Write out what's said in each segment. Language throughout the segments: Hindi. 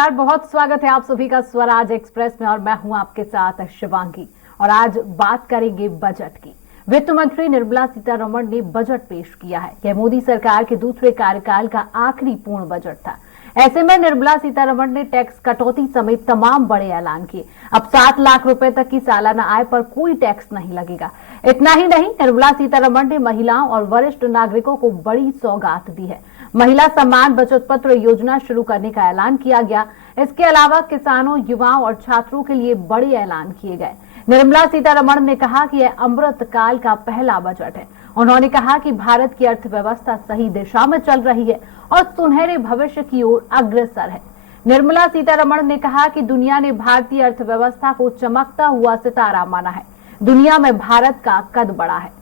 नमस्कार, बहुत स्वागत है आप सभी का स्वराज एक्सप्रेस में और मैं हूं आपके साथ शिवांगी। और आज बात करेंगे बजट की। वित्त मंत्री निर्मला सीतारमण ने बजट पेश किया है। यह मोदी सरकार के दूसरे कार्यकाल का आखिरी पूर्ण बजट था। ऐसे में निर्मला सीतारमण ने टैक्स कटौती समेत तमाम बड़े ऐलान किए। अब 7 लाख रुपए तक की सालाना आय पर कोई टैक्स नहीं लगेगा। इतना ही नहीं, निर्मला सीतारमण ने महिलाओं और वरिष्ठ नागरिकों को बड़ी सौगात दी है। महिला सम्मान बचत पत्र योजना शुरू करने का ऐलान किया गया। इसके अलावा किसानों, युवाओं और छात्रों के लिए बड़े ऐलान किए गए। निर्मला सीतारमण ने कहा कि यह अमृत काल का पहला बजट है। उन्होंने कहा कि भारत की अर्थव्यवस्था सही दिशा में चल रही है और सुनहरे भविष्य की ओर अग्रसर है। निर्मला सीतारमण ने कहा कि दुनिया ने भारतीय अर्थव्यवस्था को चमकता हुआ सितारा माना है। दुनिया में भारत का कद बढ़ा है।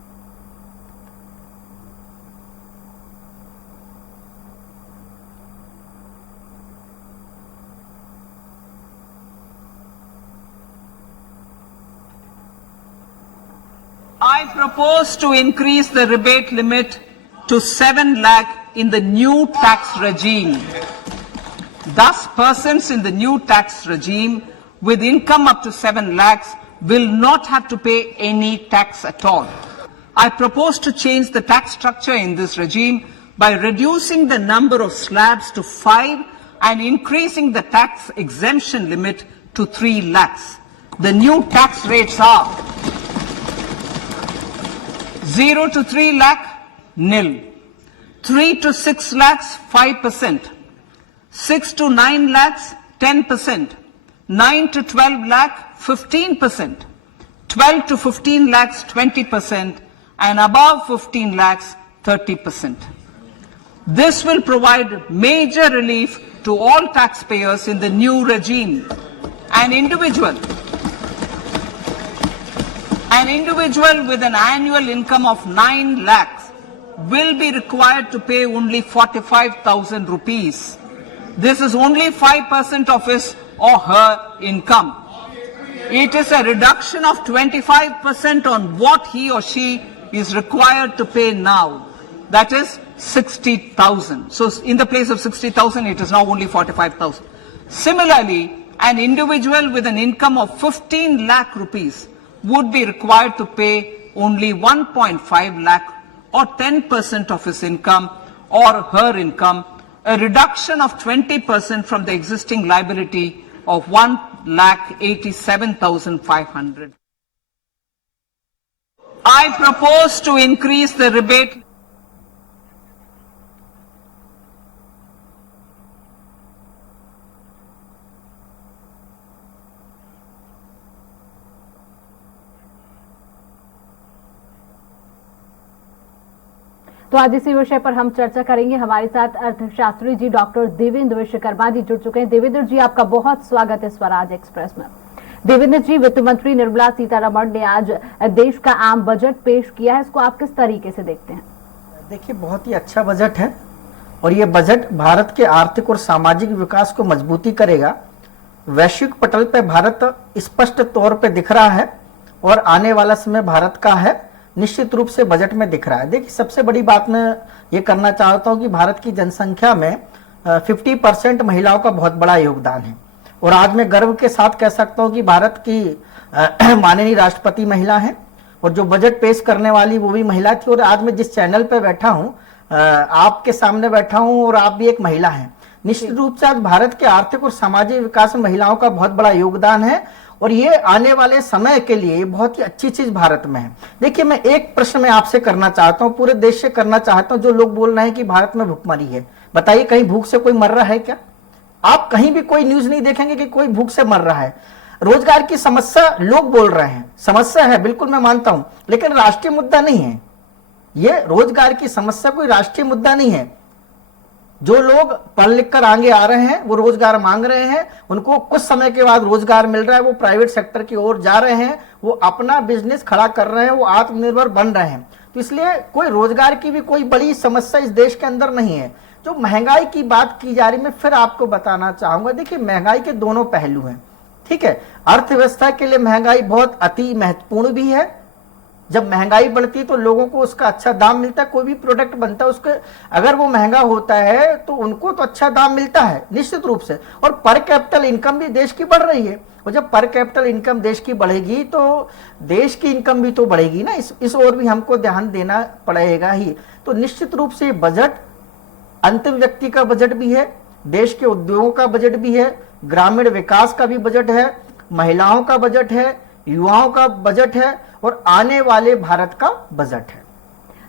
I propose to increase the rebate limit to 7 lakh in the new tax regime. Thus, persons in the new tax regime with income up to 7 lakhs will not have to pay any tax at all. I propose to change the tax structure in this regime by reducing the number of slabs to 5 and increasing the tax exemption limit to 3 lakhs. The new tax rates are 0 to 3 lakh, nil. 3 to 6 lakhs, 5%. 6 to 9 lakhs, 10%. 9 to 12 lakh, 15%. 12 to 15 lakhs, 20%. And above 15 lakhs, 30%. This will provide major relief to all taxpayers in the new regime. An individual with an annual income of 9 lakhs will be required to pay only 45,000 rupees. This is only 5% of his or her income. It is a reduction of 25% on what he or she is required to pay now. That is 60,000. So in the place of 60,000, it is now only 45,000. Similarly, an individual with an income of 15 lakh rupees would be required to pay only 1.5 lakh or 10% of his income or her income, a reduction of 20% from the existing liability of 1,87,500. I propose to increase the rebate. तो आज इसी विषय पर हम चर्चा करेंगे। हमारे साथ अर्थशास्त्री जी डॉक्टर देवेंद्र विश्वकर्मा जी जुड़ चुके हैं। देवेंद्र जी, आपका बहुत स्वागत है स्वराज एक्सप्रेस में। देवेंद्र जी, वित्त मंत्री निर्मला सीतारमण ने आज देश का आम बजट पेश किया है, इसको आप किस तरीके से देखते हैं? देखिए, बहुत ही अच्छा बजट है और ये बजट भारत के आर्थिक और सामाजिक विकास को मजबूती करेगा। वैश्विक पटल पर भारत स्पष्ट तौर पर दिख रहा है और आने वाला समय भारत का है, निश्चित रूप से बजट में दिख रहा है। देखिए, सबसे बड़ी बात मैं ये करना चाहता हूँ कि भारत की जनसंख्या में 50% महिलाओं का बहुत बड़ा योगदान है और आज मैं गर्व के साथ कह सकता हूँ कि भारत की माननीय राष्ट्रपति महिला हैं और जो बजट पेश करने वाली वो भी महिला थी। और आज मैं जिस चैनल पे बैठा हूँ, आपके सामने बैठा हूँ और आप भी एक महिला हैं। निश्चित रूप से आज भारत के आर्थिक और सामाजिक विकास में महिलाओं का बहुत बड़ा योगदान है और ये आने वाले समय के लिए बहुत ही अच्छी चीज भारत में है। देखिए, मैं एक प्रश्न मैं आपसे करना चाहता हूँ, पूरे देश से करना चाहता हूँ। जो लोग बोल रहे हैं कि भारत में भूखमरी है, बताइए कहीं भूख से कोई मर रहा है क्या? आप कहीं भी कोई न्यूज नहीं देखेंगे कि कोई भूख से मर रहा है। रोजगार की समस्या लोग बोल रहे हैं, समस्या है, बिल्कुल मैं मानता हूं, लेकिन राष्ट्रीय मुद्दा नहीं है। ये रोजगार की समस्या कोई राष्ट्रीय मुद्दा नहीं है। जो लोग पढ़ लिख कर आगे आ रहे हैं वो रोजगार मांग रहे हैं, उनको कुछ समय के बाद रोजगार मिल रहा है, वो प्राइवेट सेक्टर की ओर जा रहे हैं, वो अपना बिजनेस खड़ा कर रहे हैं, वो आत्मनिर्भर बन रहे हैं। तो इसलिए कोई रोजगार की भी कोई बड़ी समस्या इस देश के अंदर नहीं है। जो महंगाई की बात की जा रही, मैं फिर आपको बताना चाहूंगा, देखिए महंगाई के दोनों पहलू हैं, ठीक है। अर्थव्यवस्था के लिए महंगाई बहुत अति महत्वपूर्ण भी है जब महंगाई बढ़ती है तो लोगों को उसका अच्छा दाम मिलता है। कोई भी प्रोडक्ट बनता है उसके अगर वो महंगा होता है तो उनको तो अच्छा दाम मिलता है निश्चित रूप से। और पर कैपिटल इनकम भी देश की बढ़ रही है, और जब पर कैपिटल इनकम देश की बढ़ेगी तो देश की इनकम भी तो बढ़ेगी ना। इस ओर भी हमको ध्यान देना पड़ेगा ही। तो निश्चित रूप से बजट अंतिम व्यक्ति का बजट भी है, देश के उद्योगों का बजट भी है, ग्रामीण विकास का भी बजट है, महिलाओं का बजट है, युवाओं का बजट है और आने वाले भारत का बजट है।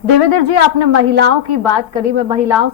देवेंद्र जी, आपने महिलाओं की बात करी, मैं महिलाओं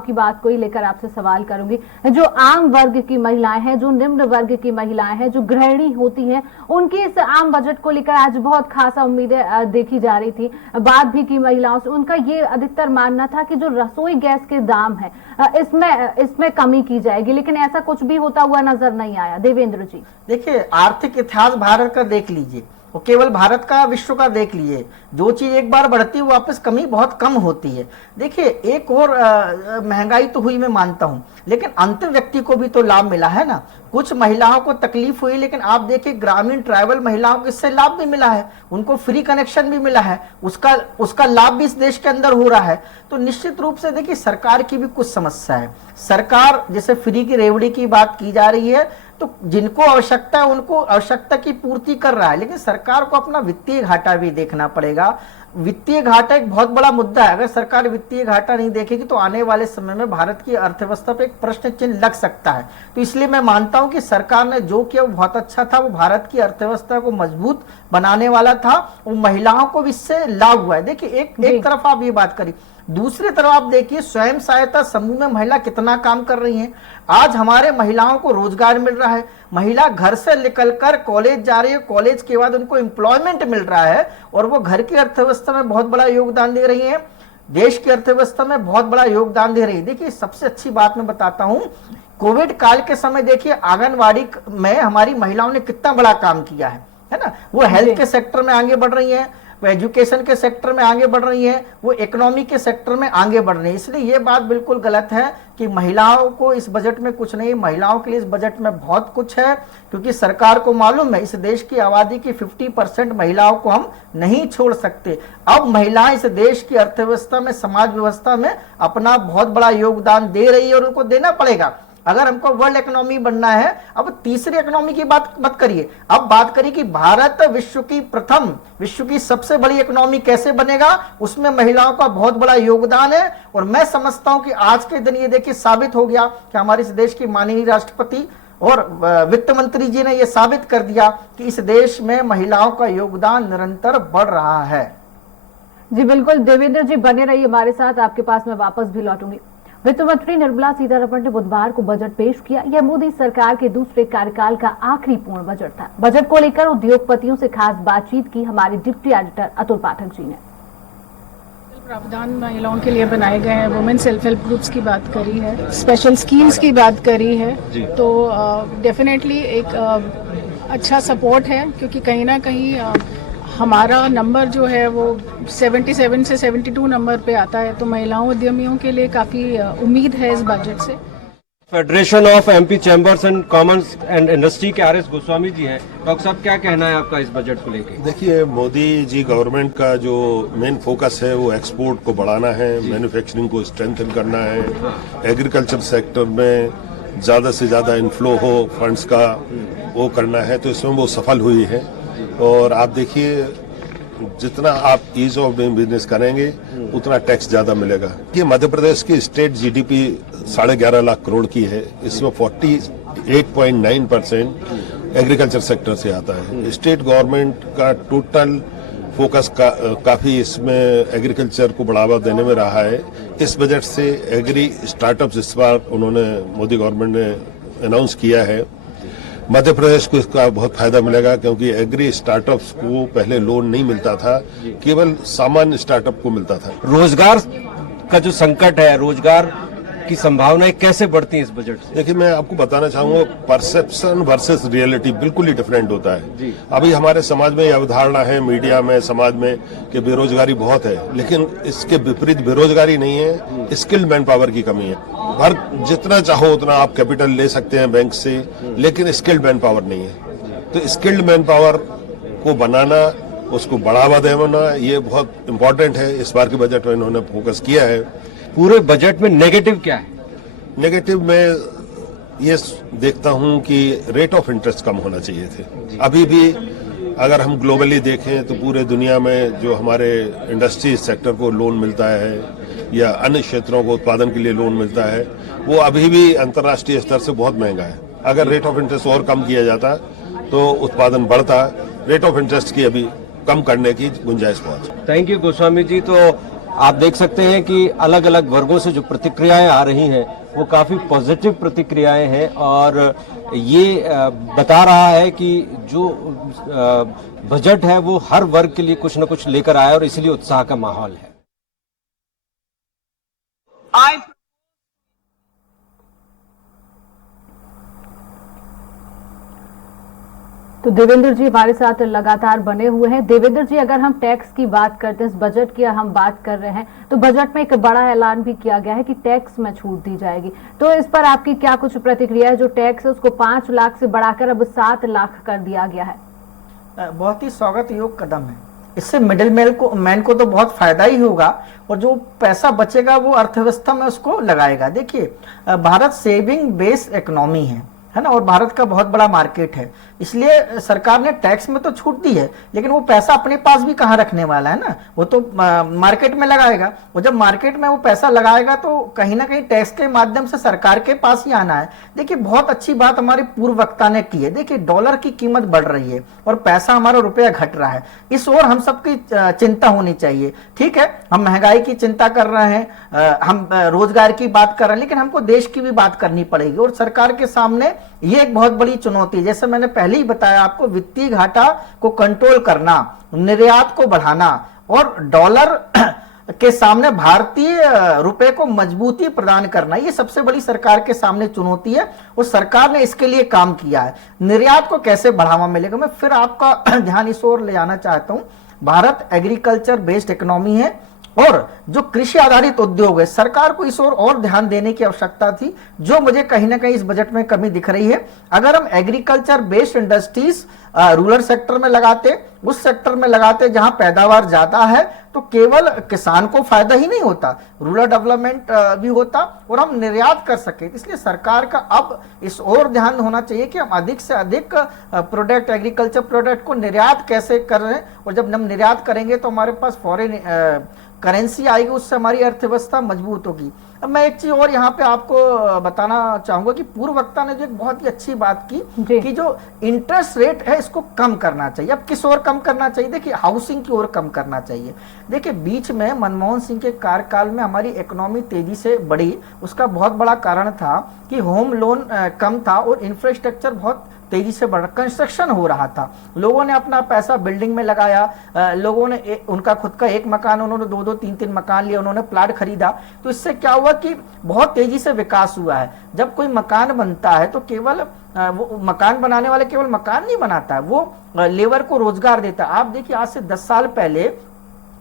की बात को ही लेकर आपसे सवाल करूंगी। जो आम वर्ग की महिलाएं हैं, जो निम्न वर्ग की महिलाएं हैं, जो गृहिणी होती हैं, उनकी इस आम बजट को लेकर आज बहुत खासा उम्मीदें देखी जा रही थी। बात भी की महिलाओं से, उनका ये अधिकतर मानना था कि जो रसोई गैस के दाम है इसमें कमी की जाएगी, लेकिन ऐसा कुछ भी होता हुआ नजर नहीं आया। देवेंद्र जी, देखिए, आर्थिक इतिहास भारत का देख लीजिए, वो केवल भारत का, विश्व का देख लिए, जो चीज एक बार बढ़ती है वापस कमी बहुत कम होती है। देखिए, एक और महंगाई तो हुई, मैं मानता हूं, लेकिन अंतिम व्यक्ति को भी तो लाभ मिला है ना। कुछ महिलाओं को तकलीफ हुई, लेकिन आप देखिए ग्रामीण ट्राइबल महिलाओं को इससे लाभ भी मिला है, उनको फ्री कनेक्शन भी मिला है, उसका लाभ भी इस देश के अंदर हो रहा है। तो निश्चित रूप से देखिए, सरकार की भी कुछ समस्या है। सरकार जैसे फ्री की रेवड़ी की बात की जा रही है, तो जिनको आवश्यकता है उनको आवश्यकता की पूर्ति कर रहा है, लेकिन सरकार को अपना वित्तीय घाटा भी देखना पड़ेगा। वित्तीय घाटा एक बहुत बड़ा मुद्दा है। अगर सरकार वित्तीय घाटा नहीं देखेगी तो आने वाले समय में भारत की अर्थव्यवस्था पे एक प्रश्न चिन्ह लग सकता है। तो इसलिए मैं मानता हूं कि सरकार ने जो किया वो बहुत अच्छा था, वो भारत की अर्थव्यवस्था को मजबूत बनाने वाला था, वो महिलाओं को भी इससे लाभ हुआ है। देखिए, एक तरफ आप ये बात करी, दूसरी तरफ आप देखिए स्वयं सहायता समूह में महिला कितना काम कर रही हैं। आज हमारे महिलाओं को रोजगार मिल रहा है, महिला घर से निकलकर कॉलेज जा रही है, कॉलेज के बाद उनको एम्प्लॉयमेंट मिल रहा है और वो घर की अर्थव्यवस्था में बहुत बड़ा योगदान दे रही है, देश की अर्थव्यवस्था में बहुत बड़ा योगदान दे रही है। देखिए, सबसे अच्छी बात मैं बताता हूं, कोविड काल के समय देखिए आंगनवाड़ी में हमारी महिलाओं ने कितना बड़ा काम किया है ना। वो हेल्थ के सेक्टर में आगे बढ़ रही है, वो एजुकेशन के सेक्टर में आगे बढ़ रही है, वो इकोनॉमी के सेक्टर में आगे बढ़ रही है। इसलिए ये बात बिल्कुल गलत है कि महिलाओं को इस बजट में कुछ नहीं। महिलाओं के लिए इस बजट में बहुत कुछ है, क्योंकि सरकार को मालूम है इस देश की आबादी की 50% महिलाओं को हम नहीं छोड़ सकते। अब महिलाएं इस देश की अर्थव्यवस्था में, समाज व्यवस्था में अपना बहुत बड़ा योगदान दे रही है और उनको देना पड़ेगा। अगर हमको वर्ल्ड इकोनॉमी बनना है, अब तीसरी इकोनॉमी की बात मत करिए, अब बात करिए कि भारत विश्व की सबसे बड़ी इकोनॉमी कैसे बनेगा, उसमें महिलाओं का बहुत बड़ा योगदान है। और मैं समझता हूं कि आज के दिन ये देखिए साबित हो गया कि हमारे इस देश की माननीय राष्ट्रपति और वित्त मंत्री जी ने यह साबित कर दिया कि इस देश में महिलाओं का योगदान निरंतर बढ़ रहा है। जी बिल्कुल, देवेंद्र जी बने रहिए हमारे साथ, आपके पास मैं वापस भी लौटूंगी। वित्त मंत्री निर्मला सीतारमण ने बुधवार को बजट पेश किया। यह मोदी सरकार के दूसरे कार्यकाल का आखिरी पूर्ण बजट था। बजट को लेकर उद्योगपतियों से खास बातचीत की हमारे डिप्टी एडिटर अतुल पाठक जी ने। प्रावधान महिलाओं के लिए बनाए गए हैं, वुमेन सेल्फ हेल्प ग्रुप्स की बात करी है, स्पेशल स्कीम्स की बात करी है, तो डेफिनेटली एक अच्छा सपोर्ट है, क्योंकि कहीं ना कहीं हमारा नंबर जो है वो 77 से 72 नंबर पे आता है, तो महिलाओं उद्यमियों के लिए काफ़ी उम्मीद है इस बजट से। Federation of MP chambers and commerce and industry के आर एस गोस्वामी जी हैं। डॉक्टर साहब, क्या कहना है आपका इस बजट को लेकर? देखिए, मोदी जी गवर्नमेंट का जो मेन फोकस है वो एक्सपोर्ट को बढ़ाना है, मैन्युफैक्चरिंग को स्ट्रेंथन करना है, एग्रीकल्चर सेक्टर में ज़्यादा से ज़्यादा इनफ्लो हो फंड्स का, वो करना है, तो इसमें वो सफल हुई है। और आप देखिए, जितना आप ईज ऑफ डूइंग बिजनेस करेंगे उतना टैक्स ज्यादा मिलेगा। ये मध्य प्रदेश की स्टेट जीडीपी 11.5 लाख करोड़ की है, इसमें 48.9% एग्रीकल्चर सेक्टर से आता है। स्टेट गवर्नमेंट का टोटल फोकस काफी इसमें एग्रीकल्चर को बढ़ावा देने में रहा है। इस बजट से एग्री स्टार्टअप्स इस बार उन्होंने मोदी गवर्नमेंट ने अनाउंस किया है। मध्य प्रदेश को इसका बहुत फायदा मिलेगा, क्योंकि एग्री स्टार्टअप्स को पहले लोन नहीं मिलता था, केवल सामान्य स्टार्टअप को मिलता था। रोजगार का जो संकट है, रोजगार की संभावनाएं कैसे बढ़ती हैं इस बजट से? देखिए, मैं आपको बताना चाहूंगा, परसेप्शन वर्सेस रियलिटी बिल्कुल ही डिफरेंट होता है। अभी हमारे समाज में यह अवधारणा है, मीडिया में, समाज में, कि बेरोजगारी बहुत है, लेकिन इसके विपरीत बेरोजगारी नहीं है, स्किल्ड मैन पावर की कमी है। जितना चाहो उतना आप कैपिटल ले सकते हैं बैंक से, लेकिन स्किल्ड मैन पावर नहीं है। तो स्किल्ड मैन पावर को बनाना उसको बढ़ावा देना, ये बहुत इम्पोर्टेंट है। इस बार के बजट में इन्होंने फोकस किया है। पूरे बजट में नेगेटिव क्या है? नेगेटिव में ये देखता हूं कि रेट ऑफ इंटरेस्ट कम होना चाहिए थे। अभी भी अगर हम ग्लोबली देखें तो पूरे दुनिया में जो हमारे इंडस्ट्री सेक्टर को लोन मिलता है या अन्य क्षेत्रों को उत्पादन के लिए लोन मिलता है, वो अभी भी अंतर्राष्ट्रीय स्तर से बहुत महंगा है। अगर रेट ऑफ इंटरेस्ट और कम किया जाता तो उत्पादन बढ़ता। रेट ऑफ इंटरेस्ट की अभी कम करने की गुंजाइश बहुत है। Thank you Goswami ji. तो आप देख सकते हैं कि अलग अलग वर्गों से जो प्रतिक्रियाएं आ रही हैं वो काफी पॉजिटिव प्रतिक्रियाएं हैं और ये बता रहा है कि जो बजट है वो हर वर्ग के लिए कुछ न कुछ लेकर आया और इसलिए उत्साह का माहौल है। तो देवेंद्र जी हमारे साथ लगातार बने हुए हैं। देवेंद्र जी, अगर हम टैक्स की बात करते हैं, इस बजट की हम बात कर रहे हैं, तो बजट में एक बड़ा ऐलान भी किया गया है कि टैक्स में छूट दी जाएगी। तो इस पर आपकी क्या कुछ प्रतिक्रिया है? जो टैक्स है उसको 5 लाख से बढ़ाकर अब 7 लाख कर दिया गया है। बहुत ही स्वागत योग्य कदम है। इससे मिडिल मैन को तो बहुत फायदा ही होगा और जो पैसा बचेगा वो अर्थव्यवस्था में उसको लगाएगा। देखिए, भारत सेविंग बेस्ड इकोनॉमी है ना, और भारत का बहुत बड़ा मार्केट है, इसलिए सरकार ने टैक्स में तो छूट दी है, लेकिन वो पैसा अपने पास भी कहाँ रखने वाला है ना, वो तो मार्केट में लगाएगा। और जब मार्केट में वो पैसा लगाएगा तो कहीं ना कहीं टैक्स के माध्यम से सरकार के पास ही आना है। देखिए, बहुत अच्छी बात हमारे पूर्व वक्ता ने की है। देखिए, डॉलर की कीमत बढ़ रही है और पैसा हमारा रुपया घट रहा है, इस ओर हम सबकी चिंता होनी चाहिए। ठीक है, हम महंगाई की चिंता कर रहे हैं, हम रोजगार की बात कर रहे हैं, लेकिन हमको देश की भी बात करनी पड़ेगी और सरकार के सामने ये एक बहुत बड़ी चुनौती है। जैसे मैंने पहले ही बताया आपको, वित्तीय घाटा को कंट्रोल करना, निर्यात को बढ़ाना और डॉलर के सामने भारतीय रुपए को मजबूती प्रदान करना, ये सबसे बड़ी सरकार के सामने चुनौती है और सरकार ने इसके लिए काम किया है। निर्यात को कैसे बढ़ावा मिलेगा, मैं फिर आपका ध्यान इस ओर ले जाना चाहता हूं। भारत एग्रीकल्चर बेस्ड इकोनॉमी है और जो कृषि आधारित उद्योग है, सरकार को इस ओर और ध्यान देने की आवश्यकता थी, जो मुझे कहीं ना कहीं इस बजट में कमी दिख रही है। अगर हम agriculture based industries rural sector में लगाते, उस सेक्टर में लगाते जहां पैदावार ज्यादा है, तो केवल किसान को फायदा ही नहीं होता, रूरल डेवलपमेंट भी होता और हम निर्यात कर सके। इसलिए सरकार का अब इस ओर ध्यान होना चाहिए कि हम अधिक से अधिक प्रोडक्ट, एग्रीकल्चर प्रोडक्ट को निर्यात कैसे कर रहे हैं, और जब हम निर्यात करेंगे तो हमारे पास फॉरेन करेंसी आएगी, उससे हमारी अर्थव्यवस्था मजबूत होगी। अब मैं एक चीज और यहाँ पे आपको बताना चाहूंगा कि पूर्व वक्ता ने जो एक बहुत ही अच्छी बात की कि जो इंटरेस्ट रेट है इसको कम करना चाहिए। अब किस ओर कम करना चाहिए? देखिए, हाउसिंग की ओर कम करना चाहिए। देखिए, बीच में मनमोहन सिंह के कार्यकाल में हमारी इकोनॉमी तेजी से बढ़ी, उसका बहुत बड़ा कारण था कि होम लोन कम था और इंफ्रास्ट्रक्चर बहुत तेजी से बढ़, कंस्ट्रक्शन हो रहा था, लोगों ने अपना पैसा बिल्डिंग में लगाया, लोगों ने उनका खुद का एक मकान, उन्होंने 2-2, 3-3 मकान लिए, उन्होंने प्लाट खरीदा। तो इससे क्या हुआ कि बहुत तेजी से विकास हुआ है। जब कोई मकान बनता है तो केवल वो मकान बनाने वाले केवल मकान नहीं बनाता है, वो लेबर को रोजगार देता है। आप देखिए, आज से 10 साल पहले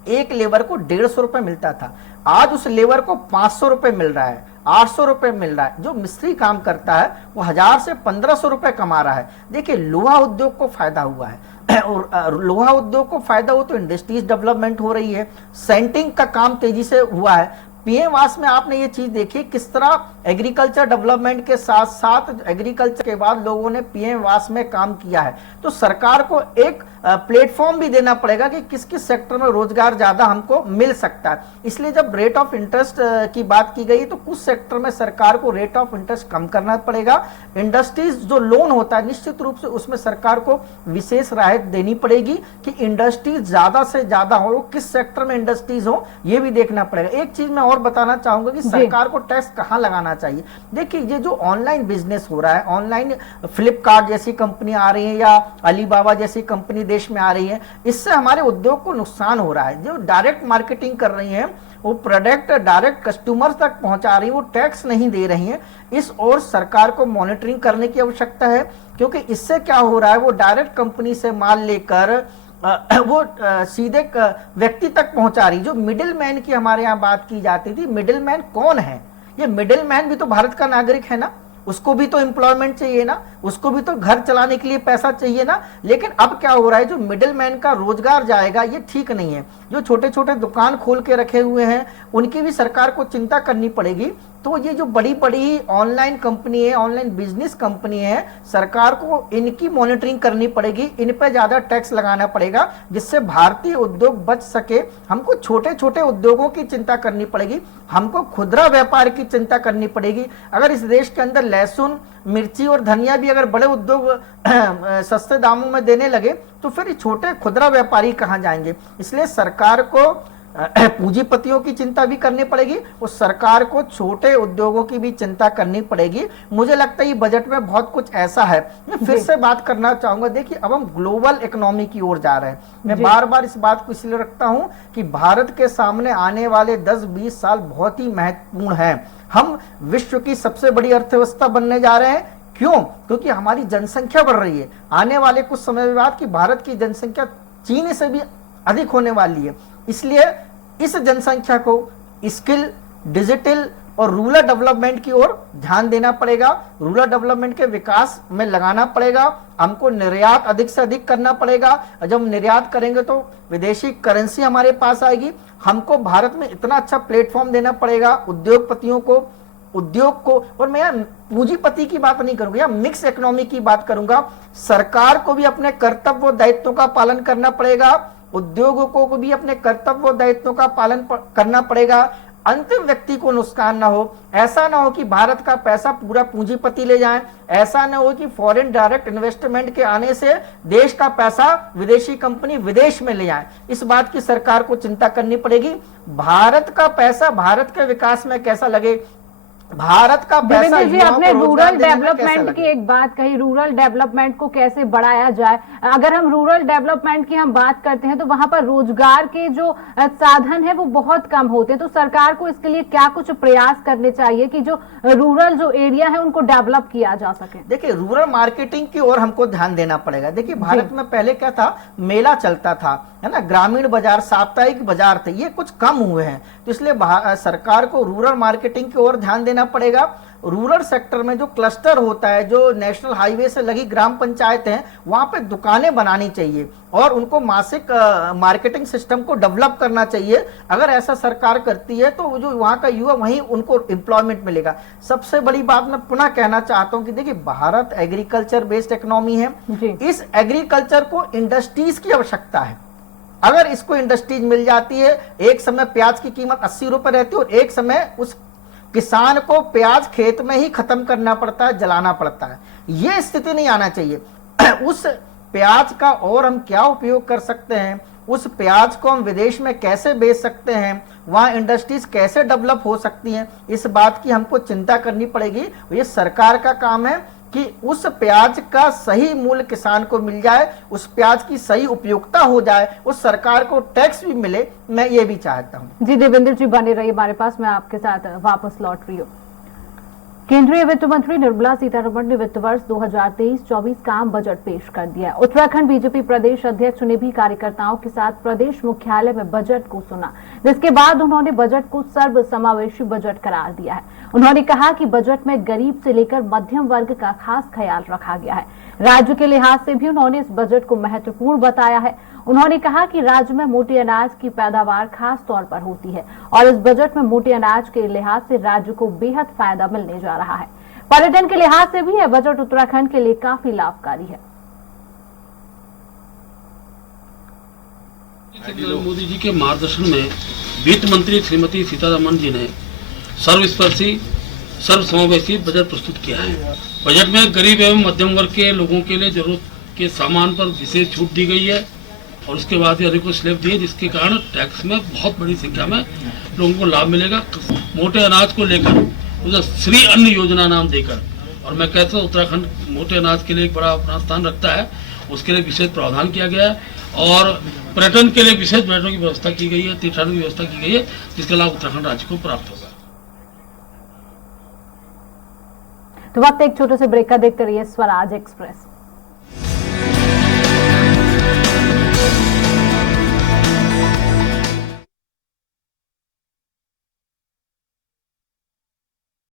एक लेबर को 150 रुपए मिलता था, आज उस लेबर को 500 रुपए मिल रहा है, 800 रुपए मिल रहा है। जो मिस्त्री काम करता है वो 1000 से 1500 रुपए कमा रहा है। देखिए, लोहा उद्योग को फायदा हुआ है और लोहा उद्योग को फायदा हो तो इंडस्ट्रीज डेवलपमेंट हो रही है, सेंटिंग का काम तेजी से हुआ है। पीएम आवास में आपने ये चीज देखी किस तरह एग्रीकल्चर डेवलपमेंट के साथ साथ एग्रीकल्चर के बाद लोगों ने पीएम आवास में काम किया है। तो सरकार को एक प्लेटफॉर्म भी देना पड़ेगा कि किस किस सेक्टर में रोजगार ज्यादा हमको मिल सकता है। इसलिए जब रेट ऑफ इंटरेस्ट की बात की गई तो कुछ सेक्टर में सरकार को रेट ऑफ इंटरेस्ट कम करना पड़ेगा। इंडस्ट्रीज जो लोन होता है निश्चित रूप से उसमें सरकार को विशेष राहत देनी पड़ेगी कि इंडस्ट्रीज ज्यादा से ज्यादा हो, किस सेक्टर में इंडस्ट्रीज हो ये भी देखना पड़ेगा। एक चीज मैं और बताना चाहूंगा कि सरकार को टैक्स कहां लगाना चाहिए। देखिए, ये जो ऑनलाइन बिजनेस हो रहा है, ऑनलाइन फ्लिपकार्ट जैसी कंपनी आ रही है या अलीबाबा जैसी कंपनी देश में आ रही है, इससे हमारे उद्योग को नुकसान हो रहा है। जो डायरेक्ट मार्केटिंग कर रही है वो प्रोडक्ट डायरेक्ट कस्टमर्स तक पहुंचा रही है, वो टैक्स नहीं दे रही है। इस ओर सरकार को मॉनिटरिंग करने की आवश्यकता है, क्योंकि इससे क्या हो रहा है, वो डायरेक्ट कंपनी से माल लेकर वो सीधे व्यक्ति तक पहुंचा रही। जो मिडिल मैन की हमारे यहाँ बात की जाती थी, मिडिल मैन कौन है? ये मिडिल मैन भी तो भारत का नागरिक है ना, उसको भी तो एम्प्लॉयमेंट चाहिए ना, उसको भी तो घर चलाने के लिए पैसा चाहिए ना। लेकिन अब क्या हो रहा है, जो मिडिल मैन का रोजगार जाएगा ये ठीक नहीं है। जो छोटे छोटे दुकान खोल के रखे हुए हैं उनकी भी सरकार को चिंता करनी पड़ेगी। तो ये जो बड़ी बड़ी ऑनलाइन कंपनी है, ऑनलाइन बिजनेस कंपनी है, सरकार को इनकी मॉनिटरिंग करनी पड़ेगी, इन पर ज्यादा टैक्स लगाना पड़ेगा जिससे भारतीय उद्योग बच सके। हमको छोटे छोटे उद्योगों की चिंता करनी पड़ेगी, हमको खुदरा व्यापार की चिंता करनी पड़ेगी। अगर इस देश के अंदर लहसुन, मिर्ची और धनिया भी अगर बड़े उद्योग सस्ते दामों में देने लगे तो फिर छोटे खुदरा व्यापारी कहां जाएंगे। इसलिए सरकार को पूंजीपतियों की चिंता भी करनी पड़ेगी और सरकार को छोटे उद्योगों की भी चिंता करनी पड़ेगी। मुझे लगता है ये बजट में बहुत कुछ ऐसा है। मैं फिर से बात करना चाहूंगा, देखिए अब हम ग्लोबल इकोनॉमी की ओर जा रहे हैं। मैं बार बार इस बात को इसलिए रखता हूं कि भारत के सामने आने वाले 10-20 साल बहुत ही महत्वपूर्ण हैं। हम विश्व की सबसे बड़ी अर्थव्यवस्था बनने जा रहे हैं। क्यों? क्योंकि हमारी जनसंख्या बढ़ रही है। आने वाले कुछ समय बाद की भारत की जनसंख्या चीन से भी अधिक होने वाली है। इसलिए इस जनसंख्या को स्किल, डिजिटल और रूरल डेवलपमेंट की ओर ध्यान देना पड़ेगा। रूरल डेवलपमेंट के विकास में लगाना पड़ेगा। हमको निर्यात अधिक से अधिक करना पड़ेगा। जब हम निर्यात करेंगे तो विदेशी करेंसी हमारे पास आएगी। हमको भारत में इतना अच्छा प्लेटफॉर्म देना पड़ेगा उद्योगपतियों को, उद्योग को। और मैं यहाँ पूंजीपति की बात नहीं करूंगा, या मिक्स इकोनॉमी की बात करूंगा। सरकार को भी अपने कर्तव्य और दायित्वों का पालन करना पड़ेगा, उद्योगों को भी अपने कर्तव्य और दायित्वों का पालन करना पड़ेगा। अंतिम व्यक्ति को नुकसान ना हो। ऐसा ना हो कि भारत का पैसा पूरा पूंजीपति ले जाएं। ऐसा ना हो कि फॉरेन डायरेक्ट इन्वेस्टमेंट के आने से देश का पैसा विदेशी कंपनी विदेश में ले जाए। इस बात की सरकार को चिंता करनी पड़ेगी। भारत का पैसा भारत के विकास में कैसा लगे, भारत का पैसा जी, आपने रूरल डेवलपमेंट की एक बात कही, रूरल डेवलपमेंट को कैसे बढ़ाया जाए। अगर हम रूरल डेवलपमेंट की हम बात करते हैं तो वहां पर रोजगार के जो साधन है वो बहुत कम होते हैं। तो सरकार को इसके लिए क्या कुछ प्रयास करने चाहिए कि जो रूरल जो एरिया है उनको डेवलप किया जा सके। देखिए, रूरल मार्केटिंग की ओर हमको ध्यान देना पड़ेगा। देखिए, भारत में पहले क्या था, मेला चलता था, है ना, ग्रामीण बाजार, साप्ताहिक बाजार थे, ये कुछ कम हुए हैं। तो इसलिए सरकार को रूरल मार्केटिंग की ओर ध्यान देना पड़ेगा। रूरल सेक्टर में जो क्लस्टर होता है, जो नेशनल हाईवे से लगी ग्राम पंचायत हैं, वहां पे दुकानें बनानी चाहिए और उनको मासिक मार्केटिंग सिस्टम को डेवलप करना चाहिए। अगर ऐसा सरकार करती है तो जो वहां का युवा, वहीं उनको एम्प्लॉयमेंट मिलेगा। सबसे बड़ी बात मैं पुनः कहना चाहता हूं कि देखिए, भारत एग्रीकल्चर बेस्ड इकोनॉमी है। इस एग्रीकल्चर को इंडस्ट्रीज की आवश्यकता है। अगर इसको इंडस्ट्रीज मिल जाती है, एक समय प्याज की कीमत 80 रुपए रहती है और एक समय उस किसान को प्याज खेत में ही खत्म करना पड़ता है, जलाना पड़ता है। यह स्थिति नहीं आना चाहिए। उस प्याज का और हम क्या उपयोग कर सकते हैं, उस प्याज को हम विदेश में कैसे बेच सकते हैं, वहां इंडस्ट्रीज कैसे डेवलप हो सकती हैं, इस बात की हमको चिंता करनी पड़ेगी। ये सरकार का काम है कि उस प्याज का सही मूल्य किसान को मिल जाए, उस प्याज की सही उपयोगिता हो जाए, उस सरकार को टैक्स भी मिले। मैं ये भी चाहता हूं। जी देवेंद्र जी, बने रहिए हमारे पास, मैं आपके साथ वापस लौट रही हूँ। केंद्रीय वित्त मंत्री निर्मला सीतारमण ने वित्त वर्ष 2023-24 का आम बजट पेश कर दिया। उत्तराखंड बीजेपी प्रदेश अध्यक्ष ने भी कार्यकर्ताओं के साथ प्रदेश मुख्यालय में बजट को सुना, जिसके बाद उन्होंने बजट को सर्वसमावेशी बजट करार दिया है। उन्होंने कहा कि बजट में गरीब से लेकर मध्यम वर्ग का खास ख्याल रखा गया है। राज्य के लिहाज से भी उन्होंने इस बजट को महत्वपूर्ण बताया है। उन्होंने कहा कि राज्य में मोटे अनाज की पैदावार खास तौर पर होती है और इस बजट में मोटे अनाज के लिहाज से राज्य को बेहद फायदा मिलने जा रहा है। पर्यटन के लिहाज से भी यह बजट उत्तराखंड के लिए काफी लाभकारी है। नरेंद्र मोदी जी के मार्गदर्शन में वित्त मंत्री श्रीमती सीतारमण जी ने सर्वस्पर्शी सर्वसमावेशी बजट प्रस्तुत किया है। बजट में गरीब एवं मध्यम वर्ग के लोगों के लिए जरूरत के सामान पर विशेष छूट दी गई है और उसके बाद ही अधिक स्लैब दिए, जिसके कारण टैक्स में बहुत बड़ी संख्या में लोगों को लाभ मिलेगा। मोटे अनाज को लेकर उसे श्री अन्न योजना नाम देकर, और मैं कहता हूँ उत्तराखंड मोटे अनाज के लिए एक बड़ा अपना स्थान रखता है, उसके लिए विशेष प्रावधान किया गया है और पर्यटन के लिए विशेष बैठकों की व्यवस्था की गई है, तीर्थाटन की व्यवस्था की गई है, जिसका लाभ उत्तराखंड राज्य को प्राप्त होगा। तो वक्त एक छोटे से ब्रेक का, देखते रहिए स्वराज एक्सप्रेस।